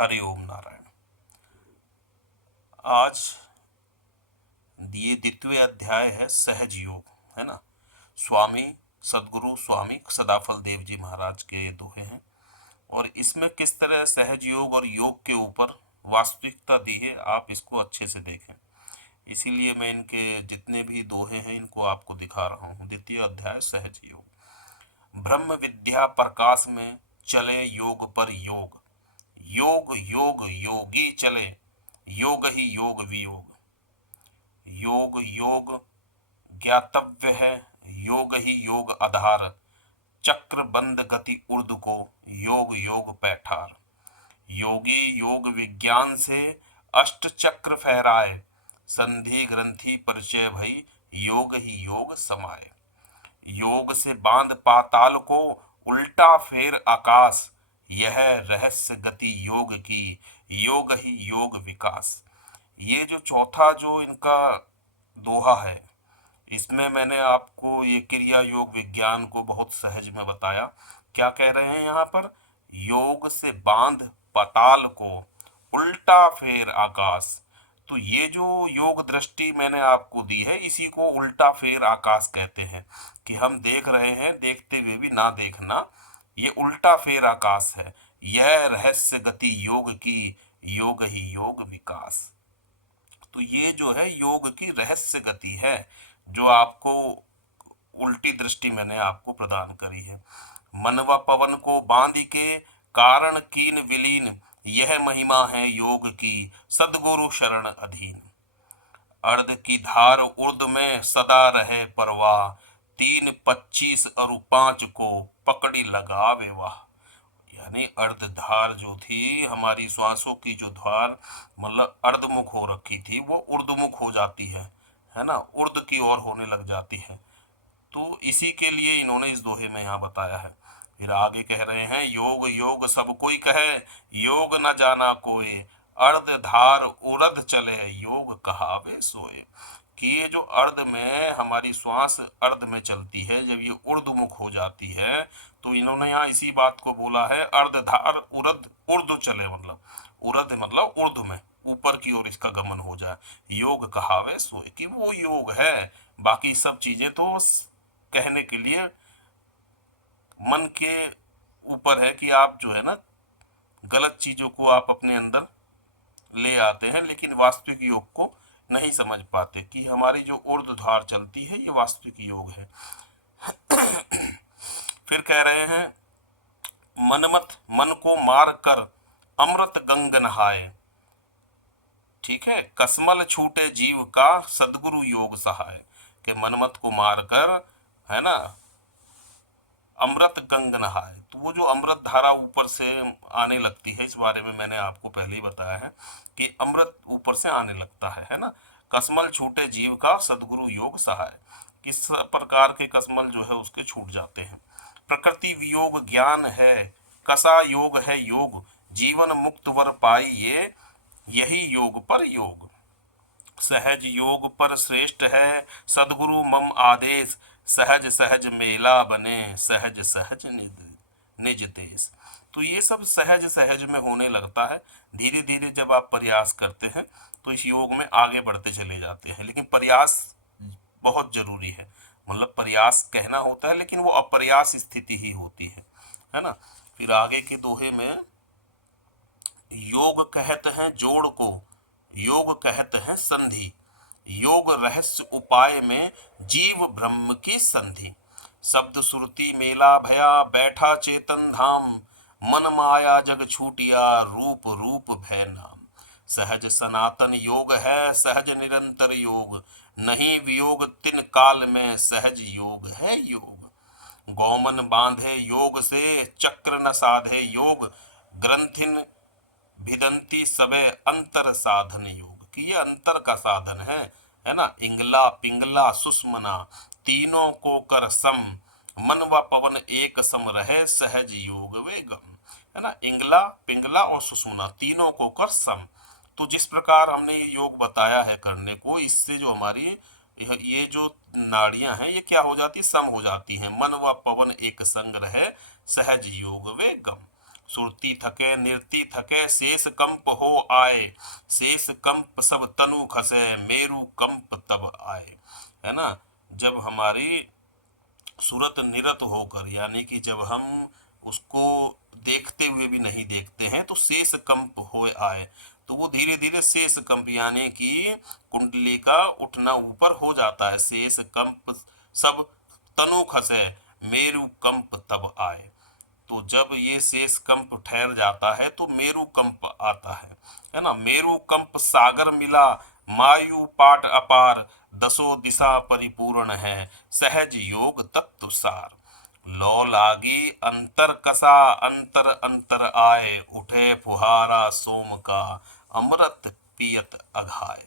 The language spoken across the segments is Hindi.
हरि ओम नारायण। आज ये द्वितीय अध्याय है सहज योग, है ना। स्वामी सदगुरु स्वामी सदाफल देव जी महाराज के दोहे हैं और इसमें किस तरह सहज योग और योग के ऊपर वास्तविकता दी है, आप इसको अच्छे से देखें। इसीलिए मैं इनके जितने भी दोहे हैं इनको आपको दिखा रहा हूँ। द्वितीय अध्याय सहज योग। ब्रह्म विद्या प्रकाश में चले योग पर योग, योग योग योगी चले, योग ही योग वियोग। योग योग ज्ञातव्य है, योग ही योग आधार, चक्र बंद गति उर्द को, योग योग पैठार। योगी योग विज्ञान से अष्ट चक्र फहराए, संधि ग्रंथि परिचय भई, योग ही योग समाये। योग से बांध पाताल को, उल्टा फेर आकाश, यह रहस्य गति योग की, योग ही योग विकास। ये जो चौथा जो इनका दोहा है, इसमें मैंने आपको ये क्रिया योग विज्ञान को बहुत सहज में बताया। क्या कह रहे हैं यहाँ पर? योग से बांध पाताल को, उल्टा फेर आकाश। तो ये जो योग दृष्टि मैंने आपको दी है, इसी को उल्टा फेर आकाश कहते हैं कि हम देख रहे हैं, देखते हुए भी ना देखना, ये उल्टा फेर आकाश है। यह रहस्य गति योग की, योग ही योग विकास। तो ये जो है योग की रहस्य गति है, जो आपको उल्टी दृष्टि मैंने आपको प्रदान करी है। मन व पवन को बांध के, कारण कीन विलीन, यह महिमा है योग की, सदगुरु शरण अधीन। अर्ध की धार उर्द में सदा रहे परवाह, 3 25 और 5 को पकड़ी लगावे वाह। यानी अर्धधार जो थी, हमारी श्वासों की जो धार मतलब अर्धमुख हो रखी थी, वो ऊर्ध्वमुख हो जाती है ना, उर्द की ओर होने लग जाती है। तो इसी के लिए इन्होंने इस दोहे में यहाँ बताया है। फिर आगे कह रहे हैं, योग योग सब कोई कहे, योग न जाना कोई, अर्ध धार उर्ध चले, योग कहावे सोए। कि ये जो अर्ध में हमारी श्वास अर्ध में चलती है, जब ये ऊर्ध्वमुख हो जाती है, तो इन्होंने यहाँ इसी बात को बोला है, अर्ध धार उर्ध उर्ध चले, मतलब उर्ध मतलब उर्ध में ऊपर की ओर इसका गमन हो जाए। योग कहावे सोए, कि वो योग है। बाकी सब चीजें तो कहने के लिए मन के ऊपर है कि आप जो है ना गलत चीजों को आप अपने अंदर ले आते हैं, लेकिन वास्तविक योग को नहीं समझ पाते कि हमारी जो ऊर्ध्वधार चलती है ये वास्तविक योग है। फिर कह रहे हैं, मनमत मन को मार कर अमृत गंग नहाए, ठीक है, कसमल छूटे जीव का, सदगुरु योग सहाय। के मनमत को मारकर, है ना, अमृत गंग नहाए। तो वो जो अमृत धारा ऊपर से आने लगती है, इस बारे में मैंने आपको पहले ही बताया है कि अमृत ऊपर से आने लगता है ना। कसमल छूटे जीव का, सदगुरु योग सहाय। किस प्रकार के कसमल जो है उसके छूट जाते हैं। प्रकृति वियोग ज्ञान है, कसा योग है योग, जीवन मुक्त वर पाई ये, यही योग पर योग। सहज योग पर श्रेष्ठ है, सदगुरु मम आदेश, सहज सहज मेला बने, सहज सहज निज देश। तो ये सब सहज सहज में होने लगता है। धीरे धीरे जब आप प्रयास करते हैं तो इस योग में आगे बढ़ते चले जाते हैं, लेकिन प्रयास बहुत जरूरी है। मतलब प्रयास कहना होता है, लेकिन वो अप्रयास स्थिति ही होती है ना। फिर आगे के दोहे में, योग कहत हैं जोड़ को, योग कहत हैं संधि, योग रहस्य उपाय में, जीव ब्रह्म की संधि। शब्द सुरती मेला भया, बैठा चेतन धाम, मन माया जग छूटिया, रूप रूप भय नाम। सहज सनातन योग है, सहज निरंतर योग, नहीं वियोग तिन काल में, सहज योग है योग। गौमन बांधे योग से, चक्र न साधे योग, ग्रंथिन भिदंती सबे अंतर साधन योग। कि ये अंतर का साधन है ना। इंगला पिंगला सुषमना, तीनों को कर सम, मन व पवन एक सम रहे, सहज योग वे गम। है ना, इंगला पिंगला और सुषमना तीनों को कर सम। तो जिस प्रकार हमने ये योग बताया है करने को, इससे जो हमारी ये जो नाड़ियां हैं ये क्या हो जाती, सम हो जाती हैं। मन व पवन एक संग रहे, सहज योग वे गम। सुरती थके निरति थके शेष कंप हो आए, शेष कंप सब तनु खसे मेरु कंप तब आए। है ना, जब हमारी सूरत निरत होकर, यानी कि जब हम उसको देखते हुए भी नहीं देखते हैं तो शेष कंप हो आए, तो वो धीरे धीरे शेष कंप यानी कि कुंडली का उठना ऊपर हो जाता है। शेष कंप सब तनु खसे मेरु कंप तब आए, तो जब ये शेष कंप ठहर जाता है तो मेरु कंप आता है ना। मेरु कंप सागर मिला मायु पाट अपार, दसों दिशा परिपूर्ण है सहज योग तत्व सार। लौ लागी अंतर कसा अंतर अंतर आए, उठे फुहारा सोम का अमृत पियत अघाए।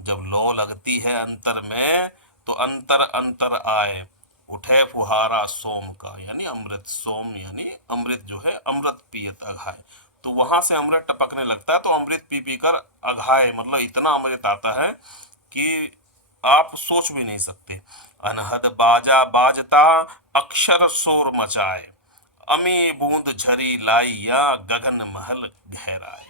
जब लौ लगती है अंतर में तो अंतर अंतर आए, उठे फुहारा सोम का यानी अमृत, सोम यानी अमृत जो है, अमृत पियत अघाए, तो वहां से अमृत टपकने लगता है। तो अमृत पी पी कर अघाए मतलब इतना अमृत आता है कि आप सोच भी नहीं सकते। अनहद बाजा बाजता अक्षर शोर मचाए, अमी बूंद झरी लाई या गगन महल गहराए।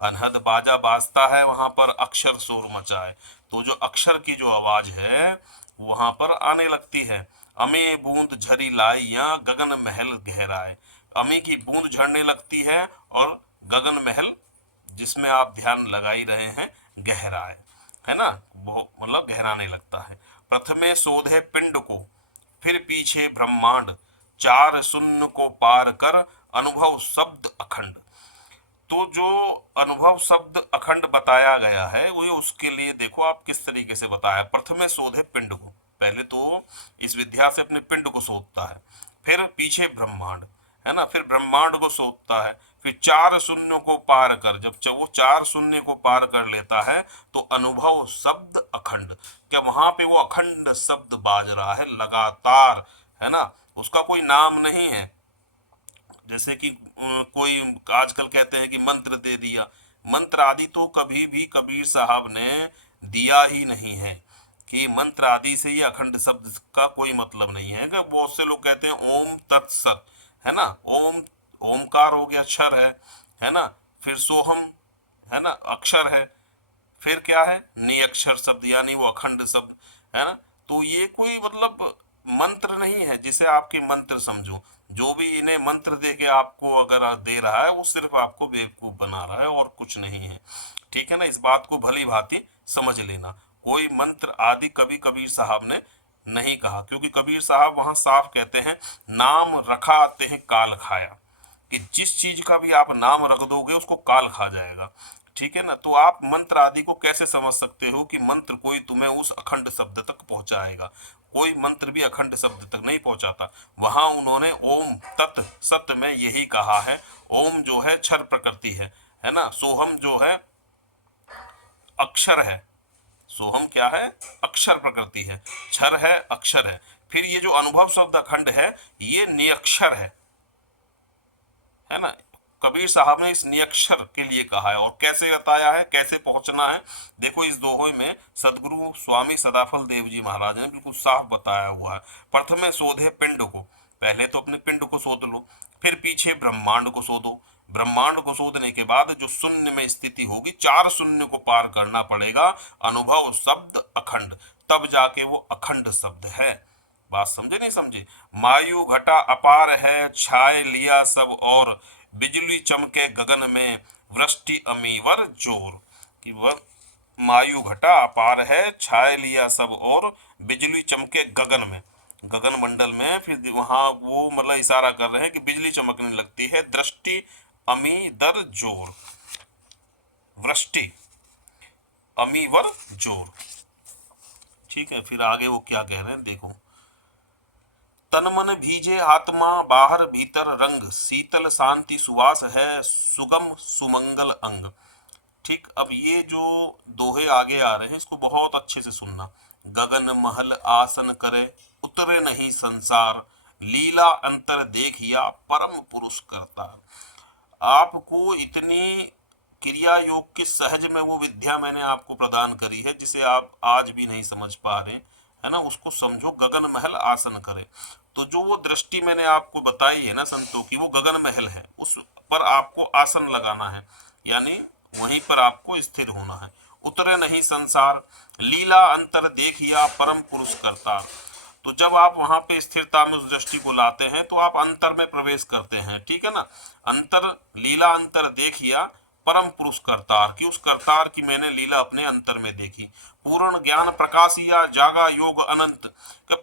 अनहद बाजा बाजता है वहां पर, अक्षर शोर मचाए, तो जो अक्षर की जो आवाज है वहां पर आने लगती है। अमी बूंद झरी लाई या गगन महल गहराए, अमी की बूंद झड़ने लगती है और गगन महल जिसमें आप ध्यान लगा ही रहे हैं गहराए, है ना, वो मतलब गहराने लगता है। प्रथमे शोधे पिंड को फिर पीछे ब्रह्मांड, चार शून्य को पार कर अनुभव शब्द अखंड। तो जो अनुभव शब्द अखंड बताया गया है वो उसके लिए देखो आप किस तरीके से बताया। प्रथमे शोधे पिंड को, पहले तो इस विद्या से अपने पिंड को शोधता है, फिर पीछे ब्रह्मांड, है ना, फिर ब्रह्मांड को शोधता है, फिर चार शून्यों को पार कर, जब वो चार शून्य को पार कर लेता है तो अनुभव शब्द अखंड, क्या वहां पे वो अखंड शब्द बाज रहा है लगातार, है ना, उसका कोई नाम नहीं है। जैसे कि कोई आजकल कहते हैं कि मंत्र दे दिया, मंत्र आदि तो कभी भी कबीर साहब ने दिया ही नहीं है, कि मंत्र आदि से ये अखंड शब्द का कोई मतलब नहीं है। कि बहुत से लोग कहते हैं ओम तत्सत, है ना, ओम ओमकार हो गया, अक्षर है ना, फिर सोहम, है ना, अक्षर है, फिर क्या है निअक्षर शब्द यानी वो अखंड शब्द, है ना। तो ये कोई मतलब मंत्र नहीं है जिसे आपके मंत्र समझो। जो भी इन्हें मंत्र दे के आपको अगर दे रहा है वो सिर्फ आपको बेवकूफ बना रहा है और कुछ नहीं है, ठीक है ना। इस बात को भली भांति समझ लेना, कोई मंत्र आदि कभी कबीर साहब ने नहीं कहा, क्योंकि कबीर साहब वहां साफ कहते हैं नाम रखा आते हैं काल खाया, कि जिस चीज का भी आप नाम रख दोगे उसको काल खा जाएगा, ठीक है ना। तो आप मंत्र आदि को कैसे समझ सकते हो कि मंत्र कोई तुम्हें उस अखंड शब्द तक पहुंचाएगा, कोई मंत्र भी अखंड शब्द तक नहीं पहुंचाता। वहां उन्होंने ओम तत् सत्य में यही कहा है, ओम जो है क्षर प्रकृति है ना, सोहम जो है अक्षर है, सोहम क्या है अक्षर प्रकृति है, क्षर है अक्षर है, फिर ये जो अनुभव शब्द अखंड है ये निअक्षर है ना। कबीर साहब ने इस निअक्षर के लिए कहा है और कैसे बताया है, कैसे पहुंचना है। देखो इस दोहे में सदगुरु स्वामी सदाफल देव जी महाराज ने बिल्कुल साफ बताया हुआ है। प्रथम शोधे पिंड को, पहले तो अपने पिंड को शोध लो, फिर पीछे ब्रह्मांड को शोधो, ब्रह्मांड को शोधने के बाद जो शून्य में स्थिति होगी, चार शून्य को पार करना पड़ेगा, अनुभव शब्द अखंड, तब जाके वो अखंड शब्द है। बात समझे नहीं समझे। मायु घटा अपार है छाए लिया सब और, बिजली चमके गगन में वृष्टि अमीवर जोर, कि वह मायु घटा अपार है छाए लिया सब और, बिजली चमके गगन में, गगन मंडल में, फिर वहां वो मतलब इशारा कर रहे हैं कि बिजली चमकने लगती है, दृष्टि अमी दर जोर, वृष्टि अमीवर जोर, ठीक है। फिर आगे वो क्या कह रहे हैं देखो, तन मन भीजे आत्मा बाहर भीतर रंग, शीतल शांति सुवास है सुगम सुमंगल अंग। ठीक, अब ये जो दोहे आगे आ रहे हैं इसको बहुत अच्छे से सुनना। गगन महल आसन करे उतरे नहीं संसार, लीला अंतर देखिया परम पुरुष करता। आपको इतनी क्रिया योग की सहज में वो विद्या मैंने आपको प्रदान करी है जिसे आप आज भी नहीं समझ पा रहे, है ना, उसको समझो। गगन महल आसन करे, तो जो वो दृष्टि मैंने आपको बताई है ना संतों की, वो गगन महल है, उस पर आपको आसन लगाना है, यानी वहीं पर आपको स्थिर होना है। उतरे नहीं संसार, लीला अंतर देखिया परम पुरुष करता। तो जब आप वहां पे स्थिरता में उस दृष्टि को लाते हैं तो आप अंतर में प्रवेश करते हैं, ठीक है ना। अंतर, लीला अंतर देखिया परम पुरुष करतार, कि उस करतार की मैंने लीला अपने अंतर में देखी। पूर्ण ज्ञान प्रकाशिया जागा योग अनंत, कि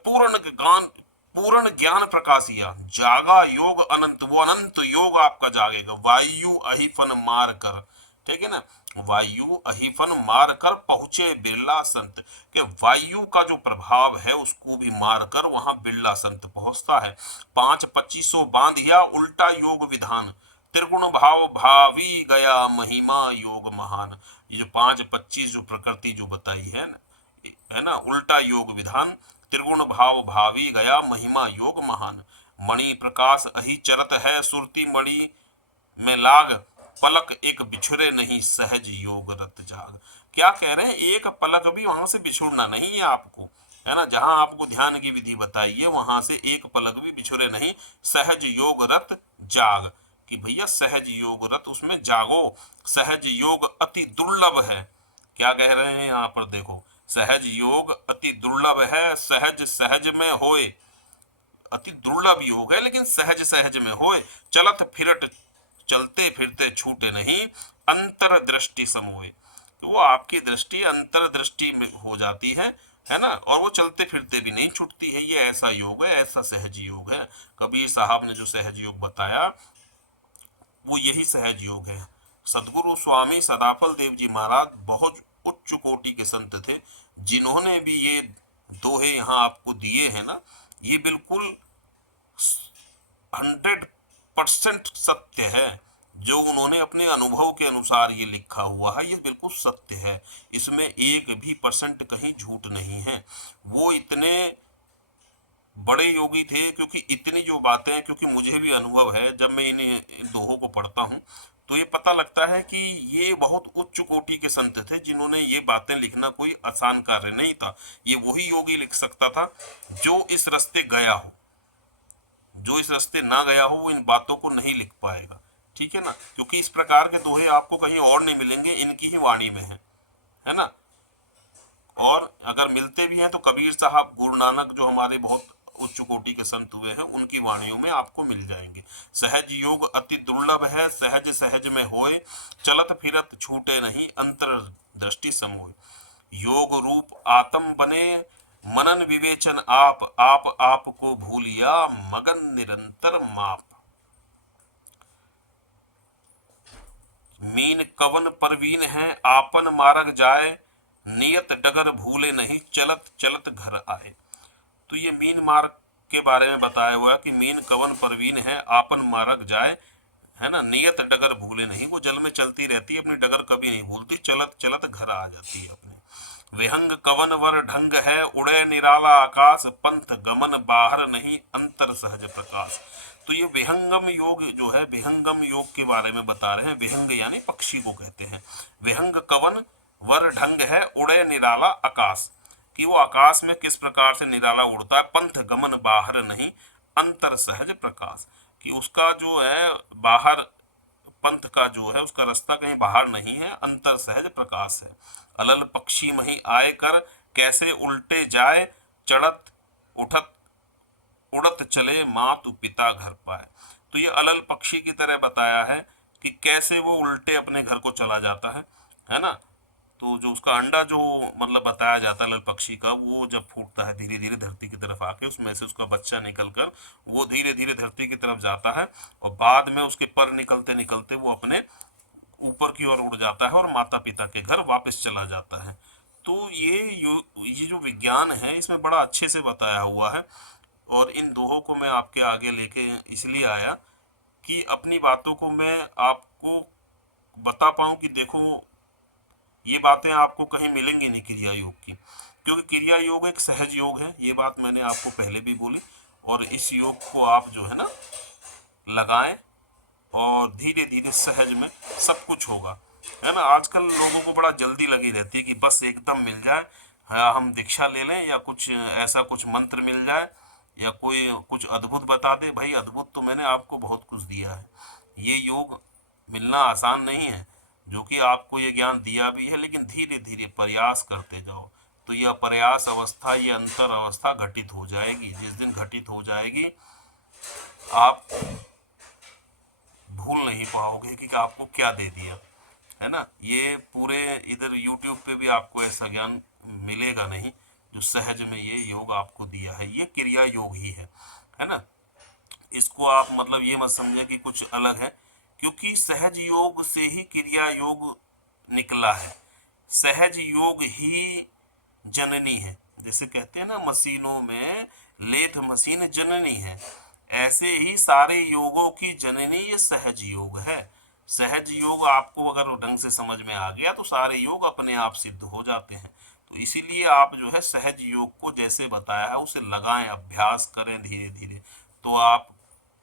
पूर्ण ज्ञान प्रकाशिया जागा योग अनंत, वो अनंत योग आपका जागेगा। वायु अहिफन मार कर, ठीक है ना, वायु अहिफन मार कर पहुंचे बिरला संत, के वायु का जो प्रभाव है उसको भी मारकर वहां बिरला संत पहुंचता है। 5-25 बांधिया उल्टा योग विधान, त्रिगुण भाव भावी गया महिमा योग महान। ये जो 5-25 जो प्रकृति जो बताई है ना, उल्टा योग विधान, त्रिगुण भाव भावी गया महिमा योग महान। मणि प्रकाश अहि चरत है सुरती मणि में लाग, पलक एक बिछुरे नहीं सहज योग रत जाग। क्या कह रहे हैं, एक पलक भी वहां से बिछुड़ना नहीं है आपको, है ना। जहां आपको ध्यान की विधि बताई है वहां से एक पलक भी बिछुरे नहीं, सहज योग रत जाग, कि भैया सहज योग रत उसमें जागो। सहज योग अति दुर्लभ है, क्या कह रहे हैं यहाँ पर देखो, सहज योग अति दुर्लभ है, सहज सहज में होए, अति दुर्लभ योग है लेकिन सहज सहज में होए। चलत फिरत चलते फिरते छूटे नहीं, अंतर दृष्टि समोए, तो वो आपकी दृष्टि अंतर दृष्टि में हो जाती है ना, और वो चलते फिरते भी नहीं छूटती है। ये ऐसा योग है, ऐसा सहज योग है। कबीर साहब ने जो सहज योग बताया वो यही सहज योग है। सदगुरु स्वामी सदाफल देव जी महाराज बहुत उच्च कोटि के संत थे, जिन्होंने भी ये दोहे यहाँ आपको दिए हैं ना, ये बिल्कुल 100% सत्य है। जो उन्होंने अपने अनुभव के अनुसार ये लिखा हुआ है ये बिल्कुल सत्य है, इसमें एक भी परसेंट कहीं झूठ नहीं है। वो इतने बड़े योगी थे, क्योंकि इतनी जो बातें, क्योंकि मुझे भी अनुभव है, जब मैं इन दोहों को पढ़ता हूँ तो ये पता लगता है कि ये बहुत उच्च कोटि के संत थे, जिन्होंने ये बातें लिखना कोई आसान कार्य नहीं था। ये वही योगी लिख सकता था जो इस रास्ते गया हो, जो इस रास्ते ना गया हो वो इन बातों को नहीं लिख पाएगा, ठीक है ना। क्योंकि इस प्रकार के दोहे आपको कहीं और नहीं मिलेंगे, इनकी ही वाणी में है ना। और अगर मिलते भी हैं तो कबीर साहब, गुरु नानक, जो हमारे बहुत उच्च कोटि के संत हुए हैं, उनकी वाणियों में आपको मिल जाएंगे। सहज योग अति दुर्लभ है, सहज सहज में होए, चलत फिरत छूटे नहीं, अंतर दृष्टि समोए। योग रूप आत्म बने, मनन विवेचन आप को भूलिया, मगन निरंतर माप। मीन कवन परवीन है, आपन मार्ग जाए, नियत डगर भूले नहीं, चलत चलत घर आए। तो ये मीन मार्ग के बारे में बताया हुआ है कि मीन कवन परवीन है, आपन मार्ग जाए, है ना, नियत डगर भूले नहीं, वो जल में चलती रहती है, अपनी डगर कभी नहीं भूलती, चलत चलत घर आ जाती है अपने। विहंग कवन वर ढंग है, उड़े निराला आकाश, पंथ गमन बाहर नहीं, अंतर सहज प्रकाश। तो ये विहंगम योग जो है, विहंगम योग के बारे में बता रहे हैं। विहंग यानी पक्षी को कहते हैं। विहंग कवन वर ढंग है, उड़े निराला आकाश, कि वो आकाश में किस प्रकार से निराला उड़ता है। पंथ गमन बाहर नहीं, अंतर सहज प्रकाश, कि उसका जो है बाहर, पंथ का जो है उसका रास्ता कहीं बाहर नहीं है, अंतर सहज प्रकाश है। अलल पक्षी मही आए कर, कैसे उल्टे जाए, चढ़त उठत उड़त चले, मातु पिता घर पाए। तो ये अलल पक्षी की तरह बताया है कि कैसे वो उल्टे अपने घर को चला जाता है ना। तो जो उसका अंडा जो मतलब बताया जाता है लाल पक्षी का, वो जब फूटता है धीरे धीरे धरती की तरफ आके, उसमें से उसका बच्चा निकलकर वो धीरे धीरे धरती की तरफ जाता है, और बाद में उसके पर निकलते निकलते वो अपने ऊपर की ओर उड़ जाता है और माता पिता के घर वापस चला जाता है। तो ये जो विज्ञान है इसमें बड़ा अच्छे से बताया हुआ है। और इन दोहों को मैं आपके आगे लेके इसलिए आया कि अपनी बातों को मैं आपको बता पाऊं कि देखो, ये बातें आपको कहीं मिलेंगी नहीं क्रिया योग की, क्योंकि क्रिया योग एक सहज योग है, ये बात मैंने आपको पहले भी बोली। और इस योग को आप जो है ना लगाएं, और धीरे धीरे सहज में सब कुछ होगा, है ना। आजकल लोगों को बड़ा जल्दी लगी रहती है कि बस एकदम मिल जाए, हाँ, हम दीक्षा ले लें, या कुछ ऐसा कुछ मंत्र मिल जाए, या कोई कुछ अद्भुत बता दे। भाई अद्भुत तो मैंने आपको बहुत कुछ दिया ये योग मिलना आसान नहीं है, जो कि आपको ये ज्ञान दिया भी है, लेकिन धीरे धीरे प्रयास करते जाओ तो यह प्रयास अवस्था, ये अंतर अवस्था घटित हो जाएगी। जिस दिन घटित हो जाएगी आप भूल नहीं पाओगे कि आपको क्या दे दिया, है ना। ये पूरे इधर यूट्यूब पे भी आपको ऐसा ज्ञान मिलेगा नहीं जो सहज में ये योग आपको दिया है। ये क्रिया योग ही है ना। इसको आप मतलब ये मत समझे कि कुछ अलग है, क्योंकि सहज योग से ही क्रिया योग निकला है। सहज योग ही जननी है। जैसे कहते हैं ना, मशीनों में लेथ मशीन जननी है, ऐसे ही सारे योगों की जननी ये सहज योग है। सहज योग आपको अगर ढंग से समझ में आ गया तो सारे योग अपने आप सिद्ध हो जाते हैं। तो इसीलिए आप जो है सहज योग को जैसे बताया है उसे लगाएं, अभ्यास करें धीरे धीरे, तो आप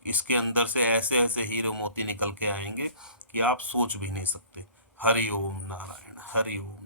इसके अंदर से ऐसे ऐसे हीरे मोती निकल के आएंगे कि आप सोच भी नहीं सकते। हरि ओम नारायण, हरि ओम।